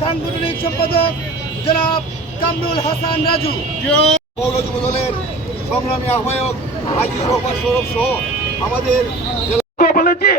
সাংগঠনিক সম্পাদক জনাব কামরুল হাসান রাজু পৌর যুব দলের সংগ্রামী আহ্বায়ক আজিজ রহমান সৌরভ সহ আমাদের বলেছে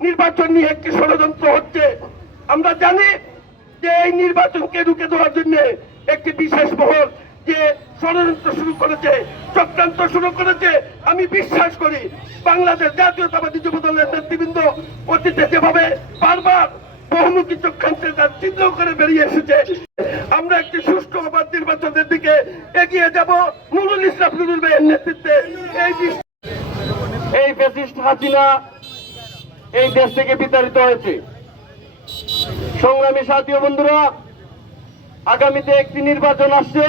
নির্বাচন নিয়ে একটি ষড়যন্ত্র হচ্ছে আমরা জানি যে এই নির্বাচনকে রুখে দেওয়ার জন্য একটি বিশেষ মহল যে ষড়যন্ত্র শুরু করেছে, চক্রান্ত শুরু করেছে, আমি বিশ্বাস করি বাংলাদেশ জাতীয়তাবাদী যুব দলের নেতৃবৃন্দ অতীতে যেভাবে বারবার বহুমুখী চক্রান্তের তার চিহ্ন করে বেরিয়ে এসেছে, আমরা একটি সুষ্ঠু অবাধ নির্বাচনের দিকে এগিয়ে যাব। নুরুল ইসলাম নুরুল ভাইয়ের নেতৃত্বে এই এই ফ্যাসিস্ট হাসিনা এই দেশ থেকে বিতাড়িত হয়েছে। সংগ্রামী সাথী ও বন্ধুরা, আগামীতে একটি নির্বাচন আসছে।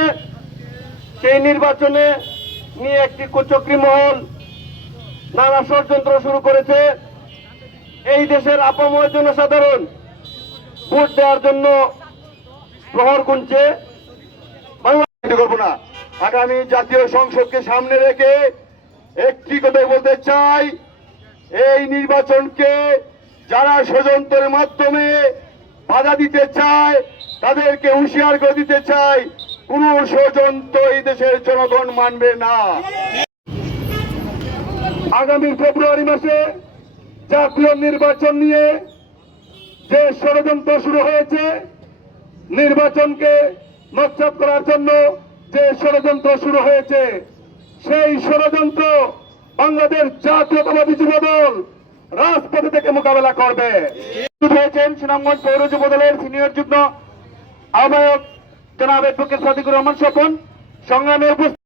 সেই নির্বাচনে নিয়ে একটি কুচক্রী মহল নানা ষড়যন্ত্র শুরু করেছে। এই দেশের আপাময় জনসাধারণ ভোট দেওয়ার জন্য প্রহর গুনছে। বাংলা না আগামী জাতীয় সংসদকে সামনে রেখে একটি কথাই বলতে চাই, এই নির্বাচনকে যারা ষড়যন্ত্রের মাধ্যমে বাধা দিতে চায় তাদেরকে হুঁশিয়ার করে দিতে চাই, কোন ষড়যন্ত্র এই দেশের জনগণ মানবে না। আগামী ফেব্রুয়ারি মাসে জাতীয় নির্বাচন নিয়ে যে ষড়যন্ত্র শুরু হয়েছে, নির্বাচনকে নচ্ছাদ করার জন্য যে ষড়যন্ত্র শুরু হয়েছে, সেই ষড়যন্ত্র বাংলাদেশ জাতীয়তাবাদী যুব দল রাজপথে থেকে মোকাবেলা করবে। হয়েছেন সুনামগঞ্জ পৌর যুব দলের সিনিয়র যুগ্ম আহ্বায়ক জনাব এডভোকেট সাদিকুর রহমান স্বপন। সংগ্রামে উপস্থিত